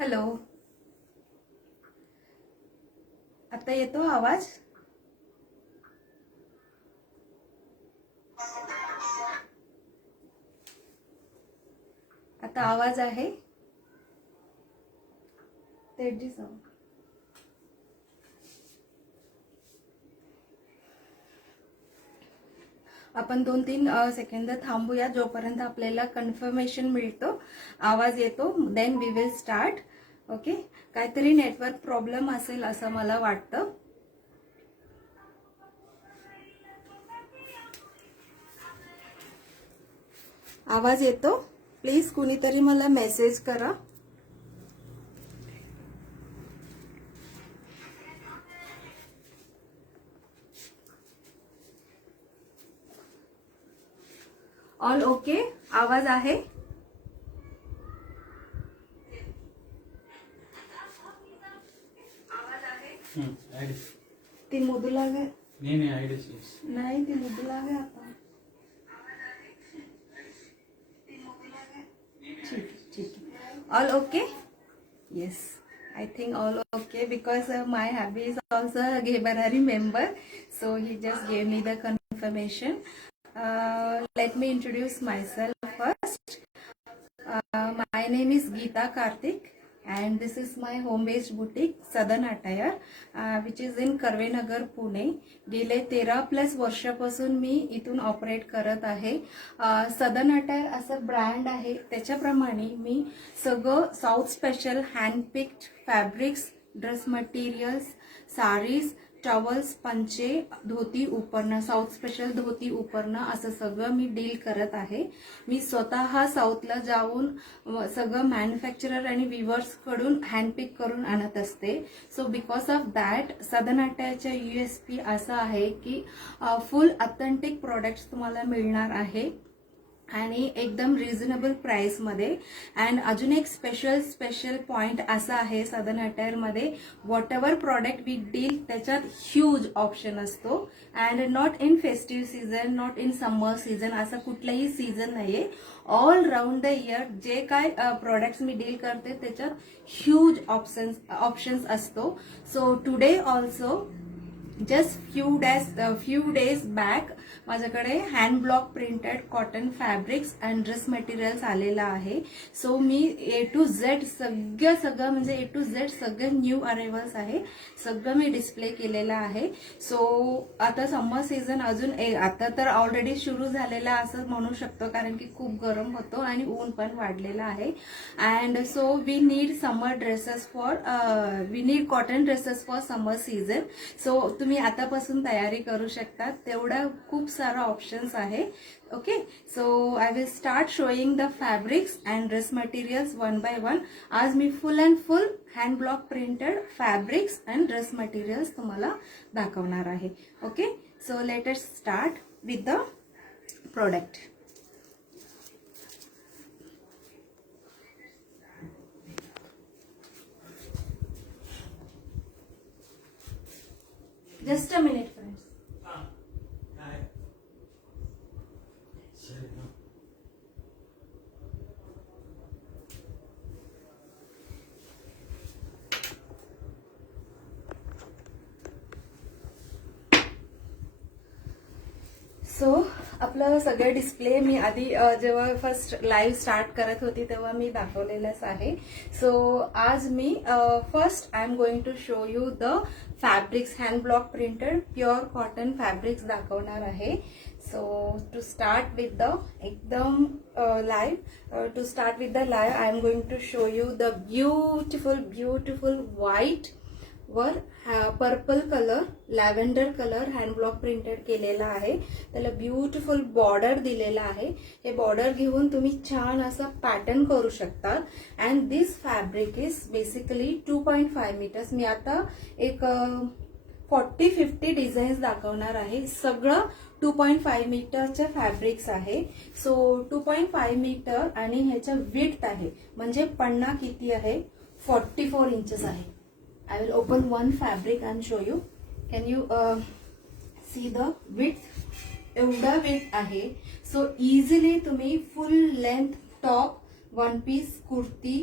Hello, आता येतो आवाज? आता आवाज आहे? तेजी साऊंड. आपण 2-3 सेकंद थांबूया जोपर्यंत आपल्याला कन्फर्मेशन मिळतो, आवाज येतो, then we will start. Okay, काहीतरी नेटवर्क प्रॉब्लेम असेल असं मला वाटतं. आवाज येतो? प्लीज कुणीतरी मला मेसेज करा. All okay? आवाज आहे? ती मुदुला गे नाही, ती मुदुला गे आता. ठीक. All okay? Yes, I think all okay because my hubby is also a Gebarari member, so he just gave me the confirmation. Let me introduce myself first. My name is Geeta Karthik and this is my home-based boutique Southern Attire, which is in Karvenagar Pune. गेले 13+ वर्षापासून मी इथून operate करत आहे. Southern attire असं brand आहे, त्याच्याप्रमाणे मी सगळं south special handpicked fabrics, dress materials, saris, towels, पंचे, धोती उपरणं, साऊथ स्पेशल धोती उपरणं असं सगळं मी डील करत आहे. मी स्वतः साऊथला जाऊन सगळं मॅन्युफॅक्चरर आणि विवर्स कडून हँडपिक करून आणत असते. So because of that southern अटायरच्या USP असं आहे की फुल ऑथेंटिक प्रोडक्ट्स तुम्हाला मिळणार आहे आणि एकदम रिझनेबल प्राइसमध्ये. अँड अजून एक स्पेशल पॉइंट असा आहे सदर्न अटायरमध्ये, whatever product we deal त्याच्यात ह्यूज ऑप्शन असतो. And not in festive season, not in summer season, असं कुठलंही सीझन नाहीये. ऑल राऊंड द इयर जे काय प्रोडक्ट्स मी डील करते त्याच्यात ह्यूज ऑप्शन्स असतो. So today also just few days back माझ्याकडे hand block printed cotton fabrics and dress materials आलेला आहे. सो मी A to Z सगळं म्हणजे A to Z सगळं न्यू अरायव्हल्स आहे, सगळं मी डिस्प्ले केलेलं आहे. सो आता समर सीझन अजून आता तर ऑलरेडी सुरू झालेला असं म्हणू शकतो, कारण की खूप गरम होतो आणि ऊन पण वाढलेलं आहे. And so we need summer dresses we need cotton dresses for summer season. So तुम्ही आतापासून तयारी करू शकता, तेवढा खूप सारा ऑप्शन्स आहे. Okay, so I will start showing the fabrics and dress materials one by one. आज मी full hand block printed fabrics and dress materials तुम्हाला दाखवणार आहे. Okay, so let us start with the product. Just a minute, friends. So आपलं सगळं display मी आधी जेव्हा first live start करत होती तेव्हा मी दाखवलेलंच आहे. सो आज मी first I am going to show you the fabrics, hand block printed pure cotton fabrics दाखवणार आहे. So to start with the एकदम live I am going to show you the beautiful white वर purple colour, lavender colour hand block printed केलेला आहे. त्याला beautiful border दिलेला आहे. हे बॉर्डर घेऊन तुम्ही छान असं पॅटर्न करू शकता. And this fabric is basically 2.5 metres. मी आता एक 40-50 डिझाईन्स दाखवणार आहे. सगळं 2.5 मीटरचे फॅब्रिक्स आहे. सो 2.5 मीटर आणि ह्याचं विड्थ आहे म्हणजे पन्ना किती आहे, 44 इंचेस आहे. I will open one fabric and show you. Can you see the width? एवढा width आहे. So easily तुम्ही full length top, one piece, kurti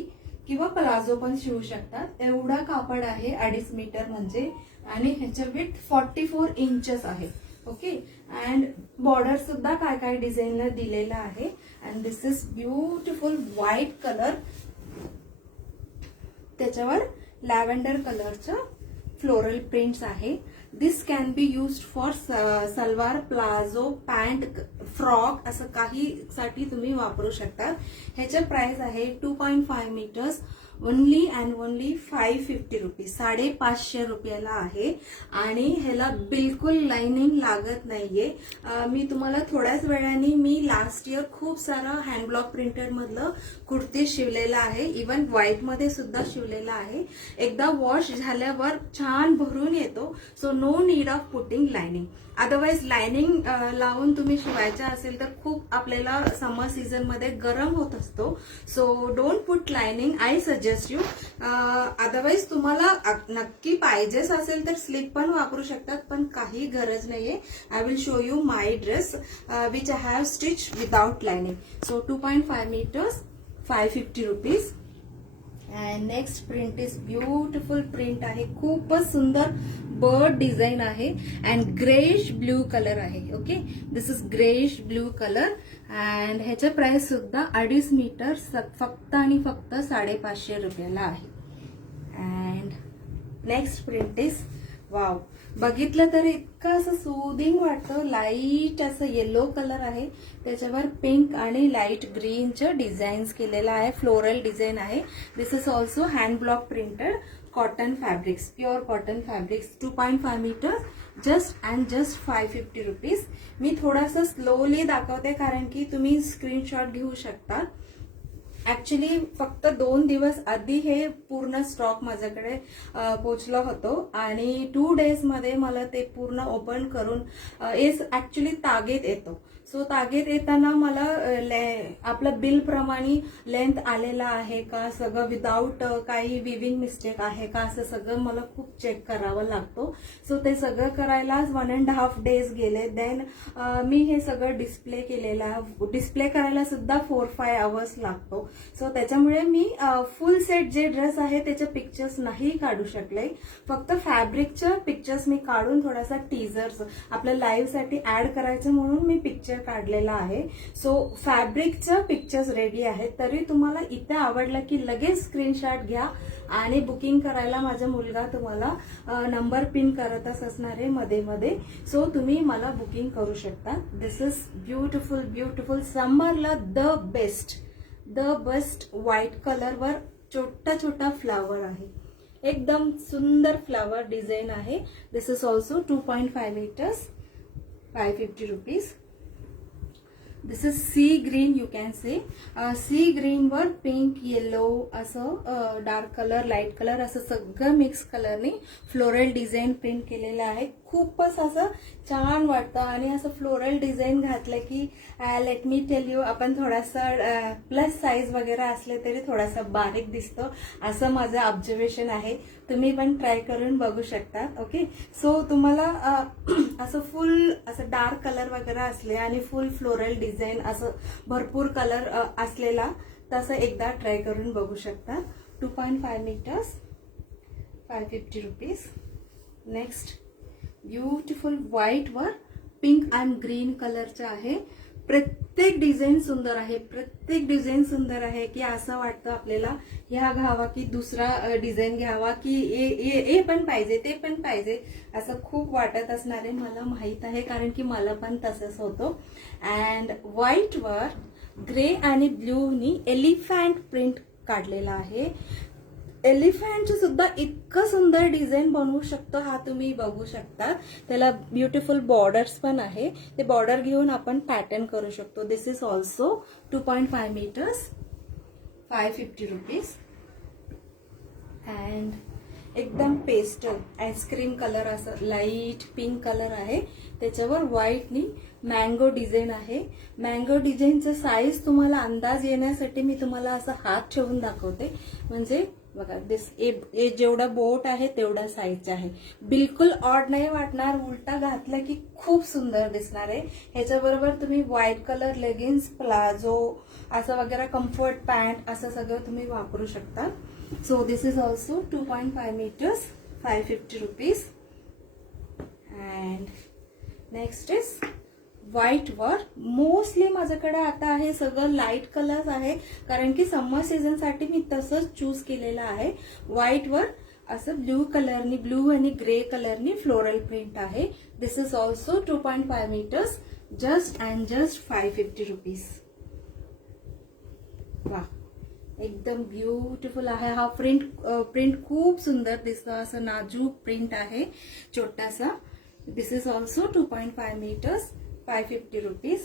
किंवा प्लाझो पण शिवू शकतात. एवढा कापड आहे 2.5 मीटर म्हणजे, आणि ह्याचं विड्थ 44 इंचेस आहे. ओके, अँड बॉर्डर सुद्धा काय काय डिझाईनला दिलेला आहे. And this is beautiful white colour, त्याच्यावर लॅव्हेंडर कलरचं फ्लोरल प्रिंट्स आहे. This can be used for salwar, palazzo, pant, frock असं काही साठी तुम्ही वापरू शकता. ह्याचं प्राइस आहे 2.5 metres, only and only 550 rupees, 550 रुपयाला आहे. आणि ह्याला बिलकुल लाइनिंग लागत नाहीये. मी तुम्हाला थोड्याच वेळाने मी लास्ट इयर खूप सारा हँडब्लॉक प्रिंटेड मधलं कुर्ती शिवलेला आहे, इवन व्हाईट मध्ये सुद्धा शिवलेला आहे. एकदा वॉश झाल्यावर छान भरून येतो. So no need of putting lining. Otherwise lining लावून तुम्ही शिवायचं असेल तर खूप आपल्याला समर सीझन मध्ये गरम होत असतो. So don't put lining, I suggest you. Otherwise तुम्हाला नक्की पाहिजेच असेल तर स्लीप पण वापरू शकतात, पण काही गरज नाहीये. I will show you my dress which I have stitch without lining. So 2.5 metres, 550 rupees. And next print is beautiful print आहे, खूपच सुंदर बर्ड डिझाईन आहे. अँड ग्रेश ब्ल्यू कलर आहे. Okay, this is greyish blue colour. And ह्याचं price सुद्धा 2.5 metre फक्त आणि फक्त 550 रुपयाला आहे. And next print is wow, बघितलं तर इतकं असं सुदिंग वाटतं. लाईट असं येलो कलर आहे, त्याच्यावर पिंक आणि लाईट ग्रीनचं डिझाईन्स केलेलं आहे, फ्लोरल डिझाईन आहे. This is also hand block printed cotton fabrics, pure cotton fabrics. 2.5 metres, just and just 550 rupees. मी थोडासा स्लोली दाखवते कारण की तुम्ही स्क्रीनशॉट घेऊ शकता. ऍक्च्युली फक्त 2 दिवस आधी हे पूर्ण स्टॉक माझ्याकडे पोहोचलं होतं आणि 2 डेज मध्ये मला ते पूर्ण ओपन करून ऍक्च्युली तागेत येतो. सो तागेत येताना मला आपलं बिल प्रमाणे लेंथ आलेला आहे का, सगळं विदाऊट काही विविंग मिस्टेक आहे का, असं सगळं मला खूप चेक करावं लागतो. सो ते सगळं करायलाच 1.5 डेज गेले. देन मी हे सगळं डिस्प्ले केलेला, डिस्प्ले करायला सुद्धा 4-5 आवर्स लागतो. सो त्याच्यामुळे मी फुल सेट जे ड्रेस आहे त्याचे पिक्चर्स नाही काढू शकले. फक्त फॅब्रिकचे पिक्चर्स मी काढून थोडासा टीजर्स आपल्या लाईव्ह साठी ऍड करायचं म्हणून मी पिक्चर काढलेला आहे. सो फॅब्रिकचं पिक्चर्स रेडी आहेत. तरी तुम्हाला इथे आवडलं की लगेच स्क्रीनशॉट घ्या आणि बुकिंग करायला माझा मुलगा तुम्हाला नंबर पिन करतच असणार आहे मध्ये मध्ये. सो तुम्ही मला बुकिंग करू शकता. दिस इज ब्युटिफुल ब्युटिफुल समरला द बेस्ट व्हाईट कलरवर छोटा छोटा फ्लावर आहे, एकदम सुंदर फ्लावर डिझाईन आहे. This is also 2.5 metres, 550 rupees. This is sea green, you can say sea green वर पिंक, येलो असं डार्क कलर, लाईट कलर असं सगळं मिक्स कलरने फ्लोरल डिझाईन प्रिंट केलेलं आहे. खूपच असं छान वाटतं आणि असं फ्लोरल डिझाईन घातलं की लेट मी टेल यू, आपण थोडासा प्लस साईज वगैरे असले तरी थोडासा बारीक दिसतो, असं माझं ऑब्झर्वेशन आहे. तुम्ही पण ट्राय करून बघू शकता. ओके, सो तुम्हाला असं फुल असं डार्क कलर वगैरे असले आणि फुल फ्लोरल डिझाईन असं भरपूर कलर असलेला तसं एकदा ट्राय करून बघू शकता. 2.5 metres, 550 rupees. Next beautiful white वर पिंक अँड ग्रीन कलरचं आहे. प्रत्येक डिझाईन सुंदर आहे, प्रत्येक डिझाईन सुंदर आहे की असं वाटतं आपल्याला ह्या घ्यावा की दुसरा डिझाईन घ्यावा की हे पण पाहिजे ते पण पाहिजे असं खूप वाटत असणार आहे. मला माहित आहे कारण की मला पण तसंच होतं. अँड व्हाईट वर ग्रे आणि ब्ल्यू नी एलिफंट प्रिंट काढलेला आहे. एलिफंटचं सुद्धा इतकं सुंदर डिझाईन बनवू शकतो, हा तुम्ही बघू शकता. त्याला ब्युटिफुल बॉर्डर्स पण आहे, ते बॉर्डर घेऊन आपण पॅटर्न करू शकतो. This is also 2.5 metres, 550 rupees. And एकदम पेस्टल आईस्क्रीम कलर असं लाईट पिंक कलर आहे, त्याच्यावर व्हाईटनी मँगो डिझाईन आहे. मँगो डिझाईनचं साईज तुम्हाला अंदाज येण्यासाठी मी तुम्हाला असं हात ठेवून दाखवते, म्हणजे बघा जेवढा बोट आहे तेवढा साईजचा आहे. बिलकुल ऑड नाही वाटणार, उलटा घातलं की खूप सुंदर दिसणार आहे. ह्याच्याबरोबर तुम्ही व्हाईट कलर लेगिन्स, प्लाझो असं वगैरे, कम्फर्ट पॅन्ट असं सगळं तुम्ही वापरू शकता. So this is also 2.5 meters, 550 rupees. And next is white वर. मोस्टली माझ्याकडे आता आहे सगळं लाईट कलर्स आहे, कारण की समर सीझन साठी मी तसंच चूज केलेलं आहे. व्हाईट वर असं ब्ल्यू कलरनी, ब्ल्यू आणि ग्रे कलरनी फ्लोरल प्रिंट आहे. This is also 2.5 meters, just and just 550 rupees. वा, एकदम ब्युटिफुल आहे हा प्रिंट खूप सुंदर दिसतो. असं नाजूक प्रिंट आहे छोटासा. दिस इज ऑल्सो 2.5 meters, 550 rupees.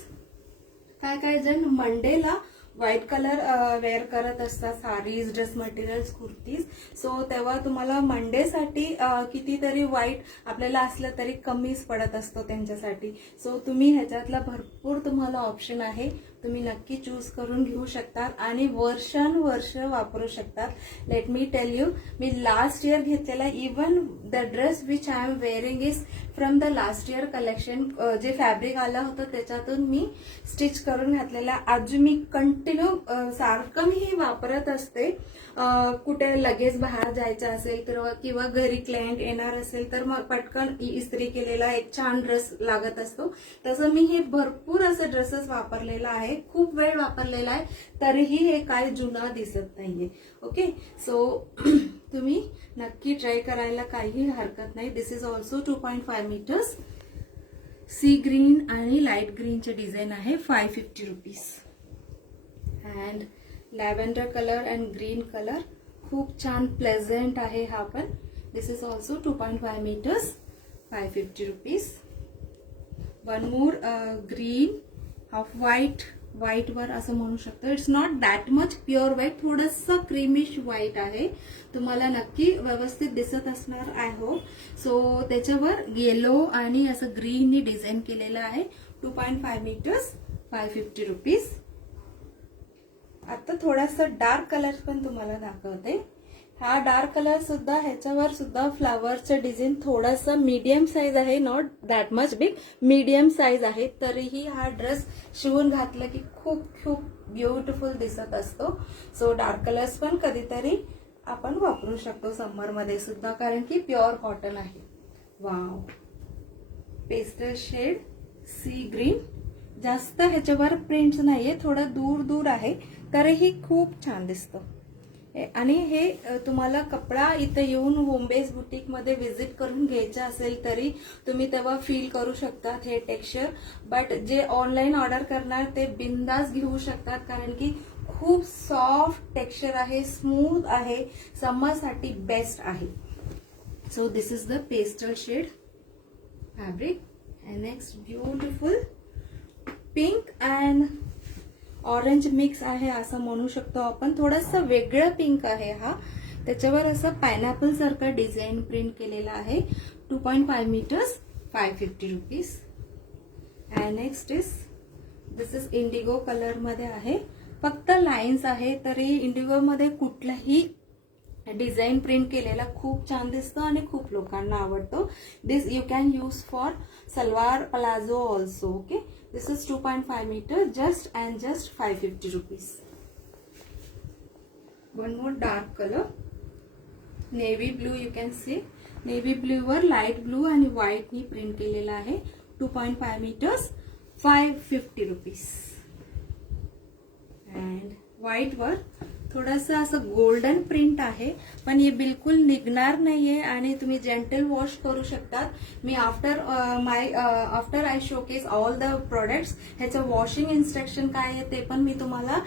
काय जण मंडेला व्हाईट कलर वेअर करत असतात, sarees, dress materials, kurtis. So तेव्हा तुम्हाला मंडेसाठी कितीतरी व्हाईट आपल्याला असलं तरी कमीच पडत असतो त्यांच्यासाठी. सो तुम्ही ह्याच्यातला भरपूर तुम्हाला ऑप्शन आहे, तुम्ही नक्की चूज करून घेऊ शकता आणि वर्षानुवर्ष वापरू शकतात. लेट मी टेल यू, मी लास्ट इयर घेतलेला, even the dress which I am wearing is from the last year collection. जे फॅब्रिक आलं होतं त्याच्यातून मी स्टिच करून घातलेला. अजून मी कंटिन्यू सारखं मी हे वापरत असते. कुठे लगेच बाहेर जायचं असेल तर किंवा घरी क्लायंट येणार असेल तर मग पटकन इस्त्री केलेला एक छान ड्रेस लागत असतो. तसं मी हे भरपूर असं ड्रेसेस वापरलेला आहे, खूप वेळ वापरलेला आहे, तरीही हे काय जुना दिसत नाहीये. ओके, सो तुम्ही नक्की ट्राय करायला काही हरकत नाही. This is also 2.5 meters. Sea green आणि लाईट ग्रीनचे डिझाईन आहे, 550 rupees. And lavender colour and green colour खूप छान प्लेझेंट आहे हा पण. This is also 2.5 meters, 550 rupees. One more green, half white वर असं म्हणू शकतो. It's not that much pure white, थोडंसं क्रीमिश व्हाईट आहे. तुम्हाला नक्की व्यवस्थित दिसत असणार आय होप. सो त्याच्यावर येलो आणि असं ग्रीननी डिझाईन केलेलं आहे. 2.5 meters, 550 rupees. आता थोडासा डार्क कलर पण तुम्हाला दाखवते. हा डार्क कलर सुद्धा, ह्याच्यावर सुद्धा फ्लावरचं डिझाईन थोडासा मीडियम साईज आहे, not that much big, medium size आहे. तरीही हा ड्रेस शिवून घातला की खूप खूप ब्युटिफुल दिसत असतो. सो डार्क कलर्स पण कधीतरी आपण वापरू शकतो समर मध्ये सुद्धा, कारण की प्युअर कॉटन आहे. Wow, pastel shade, sea green. जास्त ह्याच्यावर प्रिंट्स नाहीये, थोडं दूर आहे, तरीही खूप छान दिसतं. आणि हे तुम्हाला कपडा इथे येऊन होम बेस बुटीक मध्ये व्हिजिट करून घ्यायचा असेल तरी तुम्ही तेव्हा फील करू शकतात हे टेक्स्चर. बट जे ऑनलाईन ऑर्डर करणार ते बिंदास घेऊ शकतात, कारण की खूप सॉफ्ट टेक्स्चर आहे, स्मूथ आहे, समरसाठी बेस्ट आहे. So this is the pastel shade fabric. And next beautiful pink and orange mix आहे असं म्हणू शकतो आपण. थोडंसं वेगळं पिंक आहे हा. त्याच्यावर असं पायनॅपल सारखं डिझाईन प्रिंट केलेला आहे. 2.5 meters, 550 rupees. And next is this is Indigo colour मध्ये आहे, फक्त लाईन्स आहे, तरी इंडिगो मध्ये कुठलाही डिझाईन प्रिंट केलेला खूप छान दिसतो आणि खूप लोकांना आवडतो. This you can use for salwar palazzo also. Okay, this is 2.5 meters, just and just 550 rupees. One more dark colour, navy blue. You can see navy blue वर लाईट ब्लू आणि व्हाईट नी प्रिंट केलेला आहे. 2.5 meters, 550 rupees. अँड व्हाईट वर थोडंसं असं golden print आहे, पण हे बिलकुल निघणार नाहीये आणि तुम्ही जेंटल वॉश करू शकतात. Me after I showcase all the products, ह्याचं वॉशिंग इन्स्ट्रक्शन काय आहे ते पण मी तुम्हाला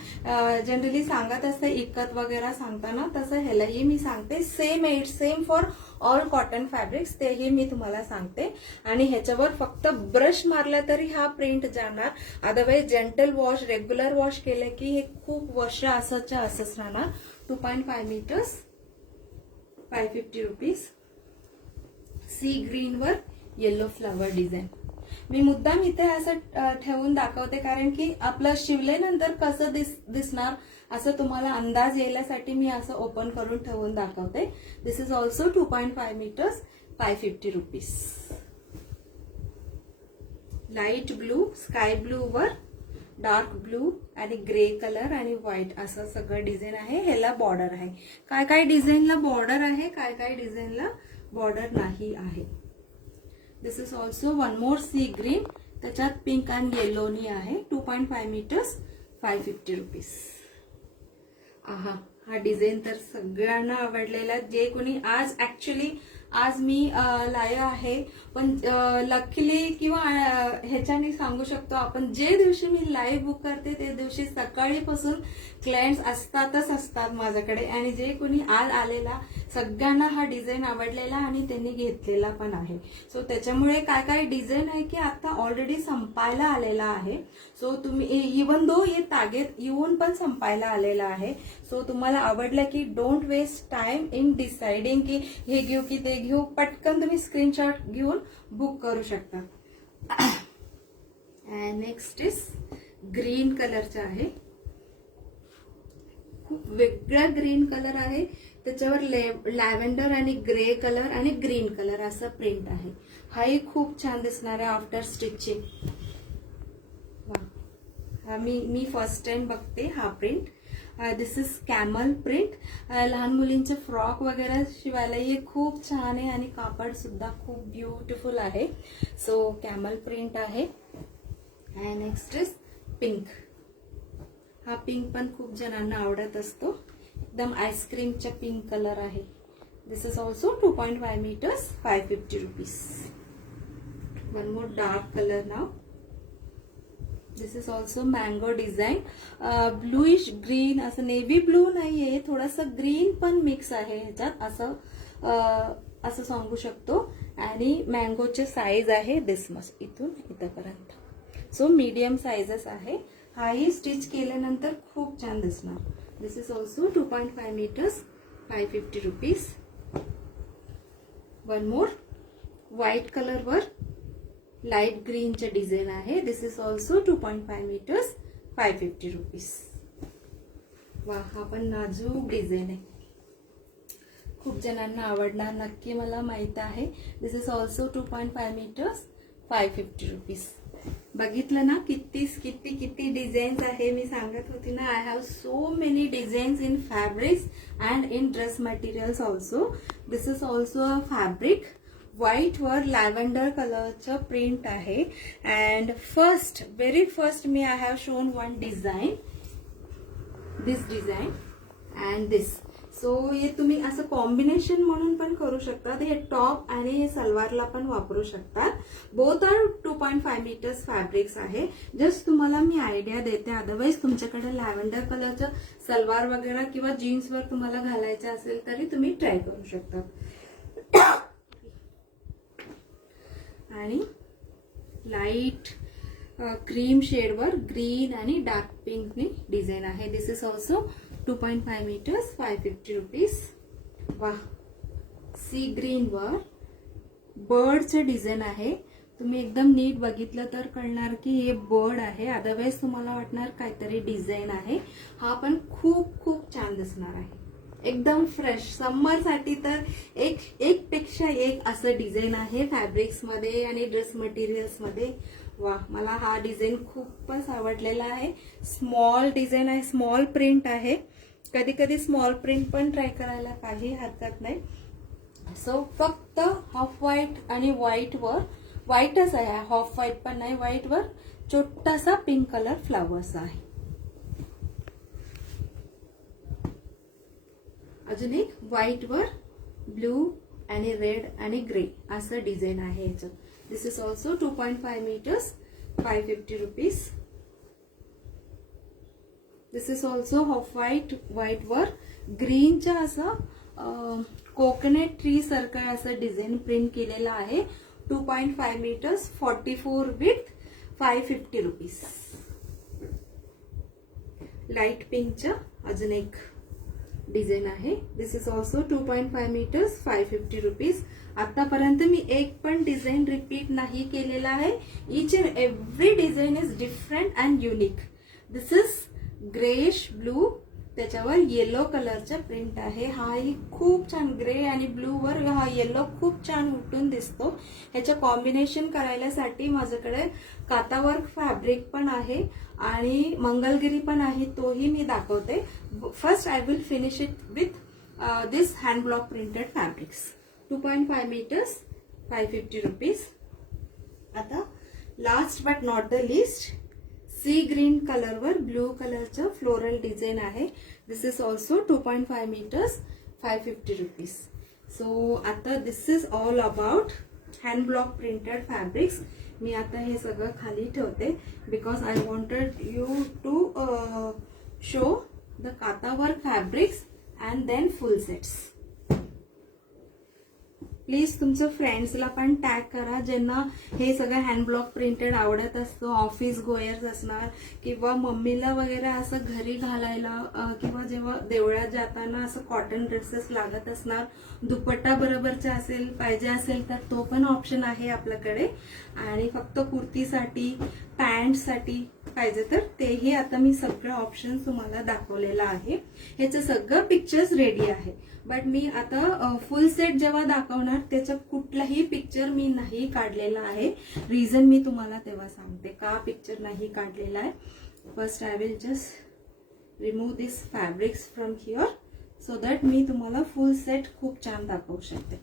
जनरली सांगत असते इकत वगैरे सांगताना, तसं ह्यालाही मी सांगते. Same for all cotton fabrics, तेही मी तुम्हाला सांगते. आणि ह्याच्यावर फक्त ब्रश मारला तरी हा प्रिंट जाणार, otherwise gentle wash, regular wash केलं की हे खूप वर्ष असंच राहणार. 2.5 meters, 550 rupees. सी ग्रीन वर येलो फ्लावर डिझाईन. मी मुद्दाम इथे असं ठेवून दाखवते, कारण की आपलं शिवल्यानंतर कसं दिसणार असं तुम्हाला अंदाज येण्यासाठी मी असं ओपन करून ठेवून दाखवते. This is also 2.5 metres, 550 rupees. Light blue, sky blue वर डार्क ब्लू आणि ग्रे कलर आणि व्हाईट असं सगळं डिझाईन आहे. ह्याला बॉर्डर आहे. काय काय डिझाईनला बॉर्डर आहे, काय काय डिझाईनला बॉर्डर नाही आहे. This is also one more sea green, त्याच्यात पिंक अँड येलोनी आहे. 2.5 मीटर्स, 550 रुपीज. आहा, हा डिझाईन तर सगळ्यांना आवडलेला. जे कोणी आज मी लाईव्ह आहे, पण लकीली किंवा ह्याच्याने सांगू शकतो आपण, जे दिवशी मी लाईव्ह बुक करते ते दिवशी सकाळीपासून क्लायंट्स असतातच असतात माझ्याकडे. आणि जे कोणी आज आलेला सगळ्यांना हा डिझाईन आवडलेला आणि त्यांनी घेतलेला पण आहे. सो त्याच्यामुळे काय काय डिझाईन आहे की आता ऑलरेडी संपायला आलेला आहे. सो तुम्ही इवन दो हे तागेत येऊन पण संपायला आलेला आहे. सो तुम्हाला आवडलं की don't waste time in deciding की हे घेऊ की ते घेऊ. पटकन तुम्ही स्क्रीनशॉट घेऊन बुक करू शकता. नेक्स्ट इज ग्रीन कलरचा आहे. खूप वेगळा ग्रीन कलर आहे. त्याच्यावर लॅव्हेंडर आणि ग्रे कलर आणि ग्रीन कलर असं प्रिंट आहे. हाही खूप छान दिसणार आहे आफ्टर स्टिचिंग. हा मी फर्स्ट टाइम बघते हा print. This is camel print. लहान मुलींचे फ्रॉक वगैरे शिवायला हे खूप छान आहे आणि कापड सुद्धा खूप ब्युटिफुल आहे. सो कॅमल प्रिंट आहे. Next is pink. हा पिंक पण खूप जणांना आवडत असतो. एकदम आईस्क्रीमचा पिंक कलर आहे. This is also 2.5 metres, 550 rupees. One more dark colour now. This is also mango design. Bluish green, असं नेव्ही ब्लू नाहीये, थोडंसं ग्रीन पण मिक्स आहे ह्याच्यात, असं सांगू शकतो. आणि मँगोचे साईज आहे दिस मच, इथून इथपर्यंत. सो मीडियम साइजेस आहे. हाही स्टिच केल्यानंतर खूप छान दिसणार. This is also 2.5 metres, 550 rupees. One more white कलरवर लाईट ग्रीनचे डिझाईन आहे. This is also 2.5 metres, 550 rupees. वा, हा पण नाजूक डिझाईन आहे. खूप जणांना आवडणार नक्की, मला माहित आहे. This is also 2.5 metres, 550 rupees. बघितलं ना किती डिझाईन्स आहे. मी सांगत होती ना, I have so many designs in fabrics and in dress materials also. This is also a fabric. White वर लॅव्हेंडर कलरचं प्रिंट आहे. And very first me I have shown one design, this design and this. So हे तुम्ही असं combination म्हणून पण करू शकतात. हे टॉप आणि हे सलवारला पण वापरू शकतात. बोथ आर 2.5 मीटर्स फॅब्रिक्स आहे. जस्ट तुम्हाला मी आयडिया देते. अदरवाईज तुमच्याकडे लॅव्हेंडर कलरचं सलवार वगैरे किंवा जीन्सवर तुम्हाला घालायचं असेल तरी तुम्ही ट्राय करू शकता. आणि लाईट क्रीम शेडवर ग्रीन आणि डार्क पिंकनी डिझाईन आहे. This is also 2.5 metres, 550 rupees. वाह, सी ग्रीन वर बर्डचं डिझाईन आहे. तुम्ही एकदम नीट बघितलं तर कळणार की हे बर्ड आहे. अदरवाईज तुम्हाला वाटणार काहीतरी डिझाईन आहे. हा पण खूप छान दिसणार आहे. एकदम फ्रेश समरसाठी तर एक पेक्षा एक असं डिझाईन आहे फॅब्रिक्स मध्ये आणि ड्रेस मटेरियल्स मध्ये. वा, मला हा डिझाईन खूपच आवडलेला आहे. स्मॉल डिझाईन आहे, स्मॉल प्रिंट आहे. कधी कधी स्मॉल प्रिंट पण ट्राय करायला काही हरकत नाही. सो फक्त हाफ व्हाईट आणि व्हाईट वर, व्हाईटच आहे, हाफ व्हाईट पण नाही, व्हाईट वर छोटासा पिंक कलर फ्लावर्स आहे. अजून एक व्हाईट वर ब्लू आणि रेड आणि ग्रे असं डिझाईन आहे याच्यात. This is also 2.5 metres, 550 rupees. This is also off white वर ग्रीनच्या असं कोकोनट ट्री सारखं असं डिझाईन प्रिंट केलेलं आहे. 2.5 मीटर्स, 44 विथ 550 रुपीज. लाईट पिंकच्या अजून एक डिझाईन आहे. This is also 2.5 metres 550 rupees. आतापर्यंत मी एक पण डिझाईन रिपीट नाही केलेला आहे. Each and every design is different and unique. This is greyish blue, त्याच्यावर येलो कलरचा प्रिंट आहे. हाही खूप छान ग्रे आणि ब्लू वर हा येलो खूप छान उठून दिसतो. ह्याचं कॉम्बिनेशन करायसाठी माझ्याकडे कातावर्क फॅब्रिक पण आहे आणि मंगलगिरी पण आहे, तोही मी दाखवते. First I will finish it with this hand block printed fabrics. 2.5 metres 550 rupees. आता last but not the least, sea green कलरवर ब्लू कलरचं फ्लोरल डिझाईन आहे. This is also 2.5 metres 550 rupees. So आता this is all about hand block printed fabrics. मी आता हे सगळं खाली ठेवते because I wanted you to show the kantha work fabrics and then full sets. Please तुमच्या फ्रेंड्सला पण टॅग करा ज्यांना हे सगळं हँड ब्लॉक प्रिंटेड आवडत असतो. ऑफिस गोयर्स असणार किंवा मम्मीला वगैरे असं घरी घालायला किंवा जेव्हा देवळात जाताना असं कॉटन ड्रेसेस लागत असणार, दुपट्टा बरोबरचा असेल पाहिजे असेल तर तो पण ऑप्शन आहे आपल्याकडे. आणि फक्त कुर्तीसाठी पॅन्टसाठी पाहिजे तर तेही आता मी सगळं ऑप्शन तुम्हाला दाखवलेलं आहे. ह्याचं सगळं पिक्चर्स रेडी आहे. बट मी आता फुल सेट जेव्हा दाखवणार त्याचं कुठलाही पिक्चर मी नाही काढलेला आहे. रिझन मी तुम्हाला तेव्हा सांगते का पिक्चर नाही काढलेला आहे. First I will just remove this fabrics from here so that मी तुम्हाला फुल सेट खूप छान दाखवू शकते.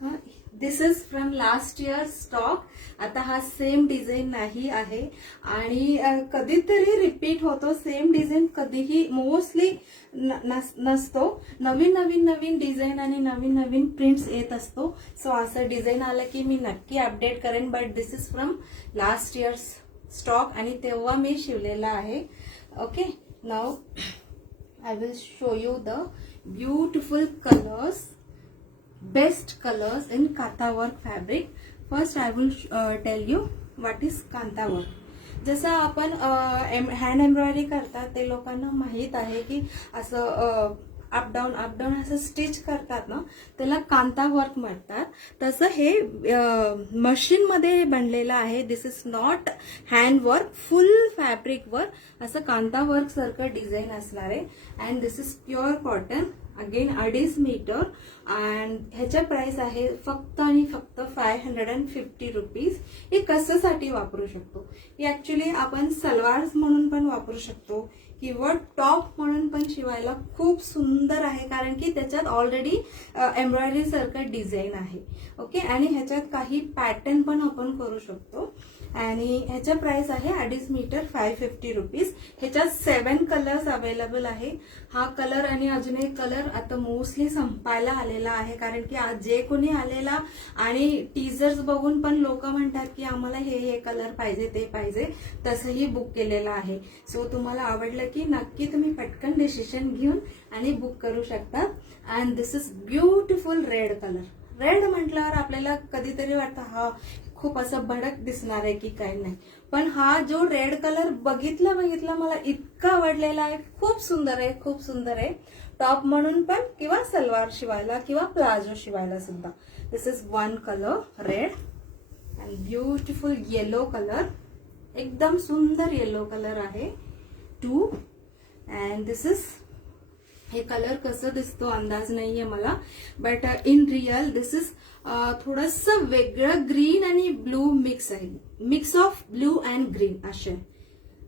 हा, this is from last year stock. आता हा सेम डिझाईन नाही आहे आणि कधीतरी रिपीट होतो. सेम डिझाईन कधीही मोस्टली नसतो. नवीन डिझाईन आणि नवीन प्रिंट्स येत असतो. सो असं डिझाईन आलं की मी नक्की अपडेट करेन. But this is from last year stock आणि तेव्हा मी शिवलेला आहे. Okay, now I will show you the beautiful colours, best colors in kantha work fabric. First I will tell you what is kantha work. जसं आपण hand embroidery करतात ते लोकांना माहित आहे की असं अप डाऊन असं स्टिच करतात ना, त्याला कांता वर्क म्हणतात. तसं हे मशीन मध्ये बनलेलं आहे. This is not hand work. Full fabric वर असं कांता वर्क सारखं डिझाईन असणार आहे. And this is pure cotton, again 2.5 metre. And ह्याच्या प्राइस आहे फक्त आणि फक्त 550 रुपीज. हे कशासाठी वापरू शकतो? हे ऍक्च्युली आपण सलवार्स म्हणून पण वापरू शकतो किंवा टॉप म्हणून पण शिवायला खूप सुंदर आहे, कारण की त्याच्यात ऑलरेडी एम्ब्रॉयडरी सारखं डिझाईन आहे. ओके, आणि ह्याच्यात काही पॅटर्न पण आपण करू शकतो. आणि ह्याचा प्राइस आहे 2.5 मीटर 550 रुपीज. ह्याच्यात 7 कलर्स अवेलेबल आहे. हा कलर आणि अजून एक कलर आता मोस्टली संपायला आलेला आहे, कारण की आज जे कोणी आलेला आणि टीजर्स बघून पण लोक म्हणतात की आम्हाला हे कलर पाहिजे ते पाहिजे, तसंही बुक केलेलं आहे. सो तुम्हाला आवडलं की नक्की तुम्ही पटकन डिसिजन घेऊन आणि बुक करू शकता. And this is beautiful red colour. Red म्हटल्यावर आपल्याला कधीतरी वाटतं हा खूप असं भडक दिसणार आहे की काही नाही, पण हा जो रेड कलर बघितला मला इतका आवडलेला आहे. खूप सुंदर आहे. टॉप म्हणून पण किंवा सलवार शिवायला किंवा प्लाझो शिवायला सुद्धा. This is one colour red and beautiful yellow colour. एकदम सुंदर येलो कलर आहे 2. अँड दिस इज, हे कलर कसं दिसतो अंदाज नाहीये मला, but in real this is थोडंसं वेगळं ग्रीन आणि ब्लू मिक्स आहे. Mix of blue and green असे.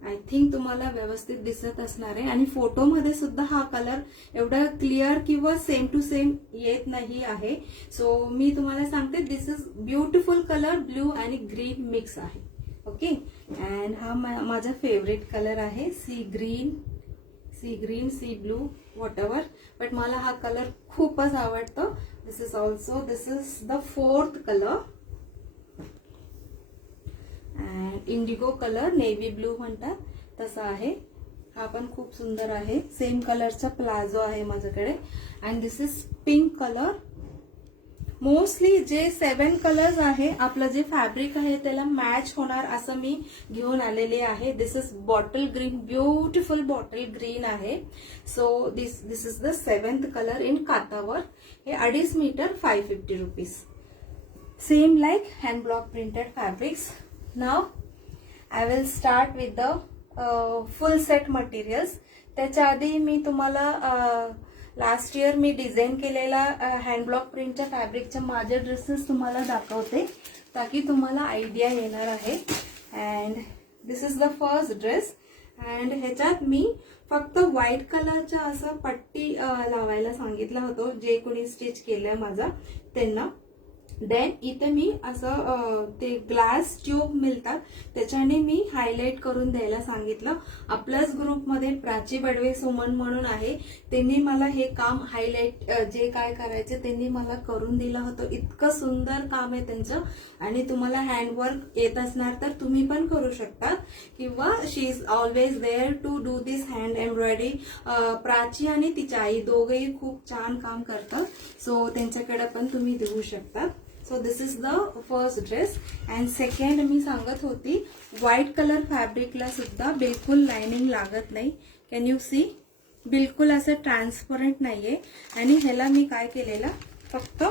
आय थिंक तुम्हाला व्यवस्थित दिसत असणार आहे. आणि फोटोमध्ये सुद्धा हा कलर एवढा क्लिअर किंवा सेम टू सेम येत नाही आहे. सो मी तुम्हाला सांगते this is beautiful colour, blue आणि ग्रीन मिक्स आहे. ओके, अँड हा माझा फेवरेट कलर आहे. Sea green, sea blue, whatever, but मला हा कलर खूपच आवडतो. This is the 4th colour. And indigo colour, navy blue म्हणतात तसा आहे. हा पण खूप सुंदर आहे. सेम कलरचा प्लाझो आहे माझ्याकडे. And this is pink colour. Mostly जे 7 कलर्स आहे आपलं जे फॅब्रिक आहे त्याला मॅच होणार असं मी घेऊन आलेले आहे. This is bottle green, beautiful bottle green आहे. So this is the 7th colour in कातावर. हे 2.5 metre 550 rupees. Same like hand block printed fabrics. Now I will start with the full set materials. त्याच्या आधी मी तुम्हाला last year मी design केलेला हँड ब्लॉक प्रिंटच्या फॅब्रिकच्या माझे ड्रेसेस तुम्हाला दाखवते ताकी तुम्हाला आयडिया येणार आहे. And this is the first dress. And ह्याच्यात मी फक्त व्हाईट कलरच्या असं पट्टी लावायला सांगितलं होतं जे कोणी स्टिच केलंय माझा त्यांना. देन इथे मी असं ते ग्लास ट्यूब मिळतात त्याच्याने मी हायलाइट करून द्यायला सांगितलं. आपल्याच ग्रुपमध्ये प्राची बडवे सुमन म्हणून आहे, त्यांनी मला हे काम हायलाइट जे काय करायचे त्यांनी मला करून दिलं होतं. इतकं सुंदर काम आहे त्यांचं. आणि तुम्हाला हँडवर्क येत असणार तर तुम्ही पण करू शकता किंवा she is always there to do this hand embroidery. Prachi आणि तिची आई दोघेही खूप छान काम करतात. सो त्यांच्याकडे पण तुम्ही देऊ शकता. So this is the first dress. And second मी सांगत होती व्हाईट कलर फॅब्रिकला सुद्धा बिलकुल लाइनिंग लागत नाही. कॅन यू सी, बिलकुल असं ट्रान्सपरंट नाहीये. आणि ह्याला मी काय केलेलं फक्त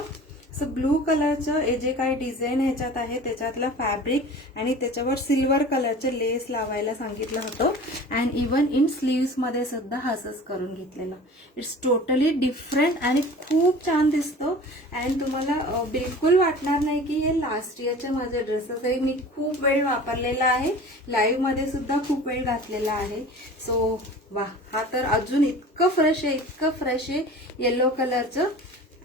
असं ब्लू कलरचं हे जे काही डिझाईन ह्याच्यात आहे त्याच्यातलं फॅब्रिक आणि त्याच्यावर सिल्वर कलरचं लेस लावायला सांगितलं होतं. अँड इवन इन स्लीव्स मध्ये सुद्धा असंच करून घेतलेलं. इट्स टोटली डिफरंट आणि खूप छान दिसतो. अँड तुम्हाला बिलकुल वाटणार नाही की हे लास्ट इयरचे माझे ड्रेसेस आहे. मी खूप वेळ वापरलेला आहे, लाईव्ह मध्ये सुद्धा खूप वेळ घातलेला आहे. सो वा, हा तर अजून इतकं फ्रेश आहे, इतकं फ्रेश आहे येलो कलरचं.